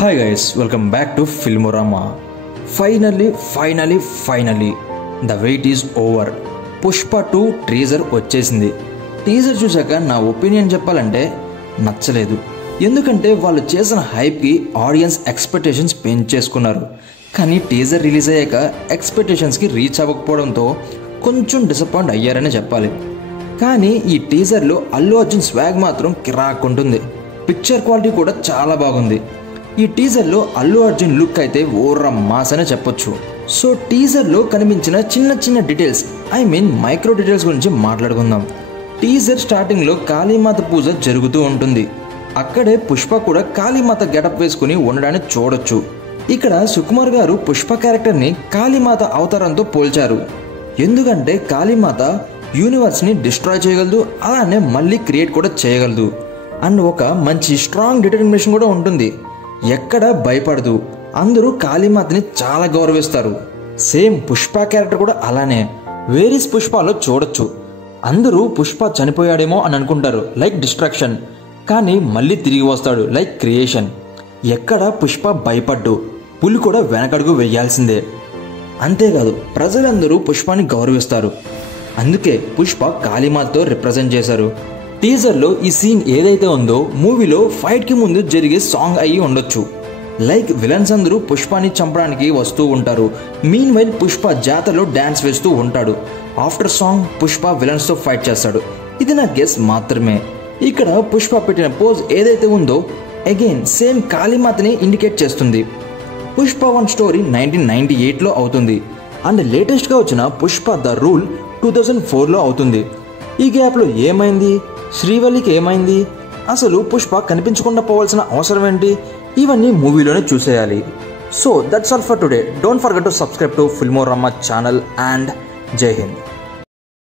Hi guys, welcome back to Filmorama. Finally, the wait is over. Pushpa 2 teaser వచ్చేసింది. Teaser చూసాక నా opinion చెప్పాలంటే నచ్చలేదు. ఎందుకంటే వాళ్ళు చేసిన హైప్కి ఆడియన్స్ ఎక్స్పెక్టేషన్స్ పెంచేసుకున్నారు. కానీ టీజర్ రిలీజ్ అయ్యాక ఎక్స్పెక్టేషన్స్కి రీచ్ అవ్వకపోవడంతో కొంచెం డిసప్పాయింట్ అయ్యారని చెప్పాలి. కానీ ఈ టీజర్లో అల్లు అర్జున్ స్వాగ్ మాత్రం కిరాక్కుంటుంది. పిక్చర్ క్వాలిటీ కూడా చాలా బాగుంది. ఈ టీజర్లో అల్లు అర్జున్ లుక్ అయితే ఓర్ర మాస్ అని చెప్పొచ్చు. సో టీజర్లో కనిపించిన చిన్న డీటెయిల్స్ మైక్రో డీటెయిల్స్ గురించి మాట్లాడుకుందాం. టీజర్ స్టార్టింగ్లో కాళీమాత పూజ జరుగుతూ ఉంటుంది. అక్కడే పుష్ప కూడా కాళీమాత గెటప్ వేసుకుని ఉండడాన్ని చూడొచ్చు. ఇక్కడ సుకుమార్ గారు పుష్ప క్యారెక్టర్ని కాళీమాత అవతారంతో పోల్చారు. ఎందుకంటే కాళీమాత యూనివర్స్ని డిస్ట్రాయ్ చేయగలదు, అలానే మళ్ళీ క్రియేట్ కూడా చేయగలదు. అండ్ ఒక మంచి స్ట్రాంగ్ డిటర్మినేషన్ కూడా ఉంటుంది. ఎక్కడ భయపడదు. అందరూ కాళీమాతని చాలా గౌరవిస్తారు. సేమ్ పుష్ప క్యారెక్టర్ కూడా అలానే. వేరీస్ పుష్పలో చూడొచ్చు. అందరూ పుష్ప చనిపోయాడేమో అని అనుకుంటారు, లైక్ డిస్ట్రాక్షన్. కానీ మళ్ళీ తిరిగి వస్తాడు, లైక్ క్రియేషన్. ఎక్కడ పుష్ప భయపడ్డు. పులి కూడా వెనకడుగు వేయాల్సిందే. అంతేకాదు, ప్రజలందరూ పుష్పాన్ని గౌరవిస్తారు. అందుకే పుష్ప కాళీమాతతో రిప్రజెంట్ చేశారు. టీజర్లో ఈ సీన్ ఏదైతే ఉందో మూవీలో ఫైట్కి ముందు జరిగే సాంగ్ అయ్యి ఉండొచ్చు. లైక్ విలన్స్ అందరూ పుష్పాన్ని చంపడానికి వస్తూ ఉంటారు. మీన్ వైల్ పుష్ప జాతరలో డ్యాన్స్ వేస్తూ ఉంటాడు. ఆఫ్టర్ సాంగ్ పుష్ప విలన్స్తో ఫైట్ చేస్తాడు. ఇది నా గెస్ మాత్రమే. ఇక్కడ పుష్ప పెట్టిన పోజ్ ఏదైతే ఉందో అగైన్ సేమ్ కాళీమాతని ఇండికేట్ చేస్తుంది. పుష్ప 1 స్టోరీ 1998లో అవుతుంది. అండ్ లేటెస్ట్గా వచ్చిన పుష్ప ద రూల్ 2004లో అవుతుంది. ఈ గ్యాప్లో ఏమైంది? శ్రీవల్లికి ఏమైంది? అసలు పుష్ప కనిపించకుండా పోవాల్సిన అవసరం ఏంటి? ఇవన్నీ మూవీలోనే చూసేయాలి. So that's all for today. Don't forget to subscribe to Filmorama channel and Jai Hind.